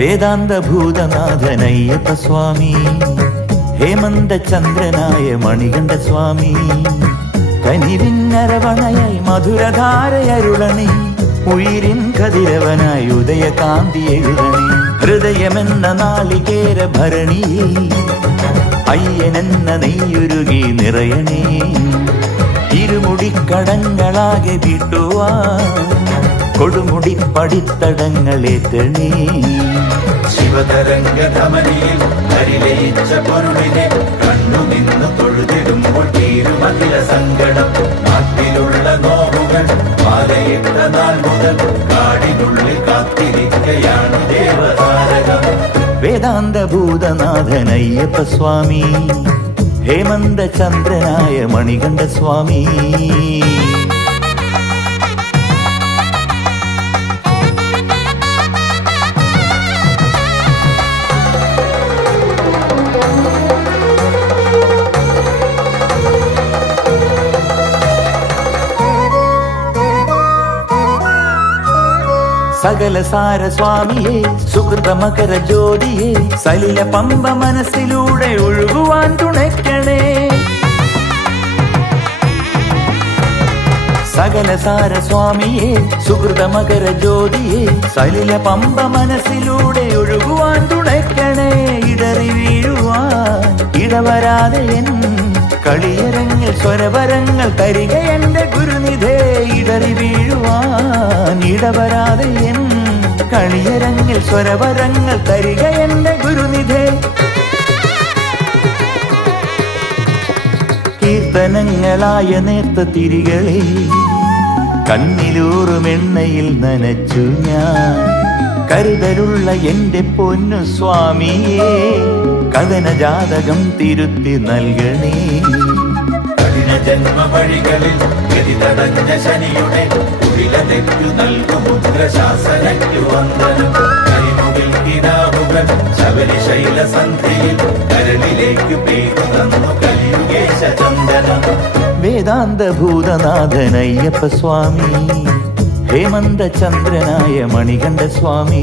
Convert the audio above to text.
വേദാന്ത ഭൂതനാഥനയ്യപ്പ സ്വാമി, ഹേമന്ത ചന്ദ്രനായ മണികണ്ഠ സ്വാമി, കനിവിന്നരവണയായി മധുരധാരയരുളണി, ഉയിരിൻ കതിരവനായി ഉദയകാന്തി എഴുതണി, ഹൃദയമെന്ന നാളികേര ഭരണിയിൽ അയ്യനെന്ന നെയ്യുരുകി നിറയണേ, ഇരുമുടിക്കടങ്ങളാകെ വീട്ടുവാൻ കൊടുമുടി പടിത്തടങ്ങളേറ്റണേ. ശിവതരംഗധമനിയിൽ ഹരിലയിച്ച പൊരുളിനെ കണ്ണു നിന്ന് തൊഴുതിടുമ്പോൾ തീരുമതില സങ്കടം, നാട്ടിലുള്ള നോവുകൾ മാലയിട്ട നാൾ മുതൽ കാടിനുള്ളിൽ കാത്തിരിക്കയാണ് ദേവതാരകം. വേദാന്ത ഭൂതനാഥനയ്യപ്പ സ്വാമി, ഹേമന്ത ചന്ദ്രനായ മണികണ്ഠ സ്വാമി. സകല സാര സ്വാമിയെ, സുഹൃത മകര ജ്യോതിയെ, സലില പമ്പ മനസ്സിലൂടെ ഒഴുകുവാൻ തുണയ്ക്കണേ. സകല സാര സ്വാമിയെ, സുഹൃത മകര ജ്യോതിയെ, സലില പമ്പ മനസ്സിലൂടെ ഒഴുകുവാൻ തുണയ്ക്കണേ. ഇടറി വീഴുവാൻ ഇടവരാതെ എൻ കളിയരങ്ങിൽ സ്വരവരങ്ങൾ തരിക എന്റെ ഗുരുനിധേ. ഇടറി വീഴുവാൻ ഇടവരാതെ എൻ കളിയരങ്ങിൽ സ്വരവരങ്ങൾ തരിക എന്റെ ഗുരുനിധേ. കീർത്തനങ്ങളായ നേർത്ത തിരികളെ കണ്ണിലൂറും എണ്ണയിൽ നനച്ചു ഞാൻ, കരുതലുള്ള എന്റെ പൊന്നു സ്വാമിയെ കഥന ജാതകം തിരുത്തി നൽകണേ. കഠിന ജന്മ വഴികളിൽ ഗതി തടഞ്ഞ ശനിയുടെ കുടില തെറ്റു നൽകും മുദ്രശാസനയ്ക്കു വന്ദനം. കരിമുകിൽ കിനാവുകൾ ശബരിശൈല സന്ധിയിൽ കരളിലേക്കു പെയ്തു തന്നു കലിയുഗേശ ചന്ദനം. വേദാന്ത ഭൂതനാഥനയ്യപ്പ സ്വാമി, ഹേമന്ത ചന്ദ്രനായ മണികണ്ഠ സ്വാമി.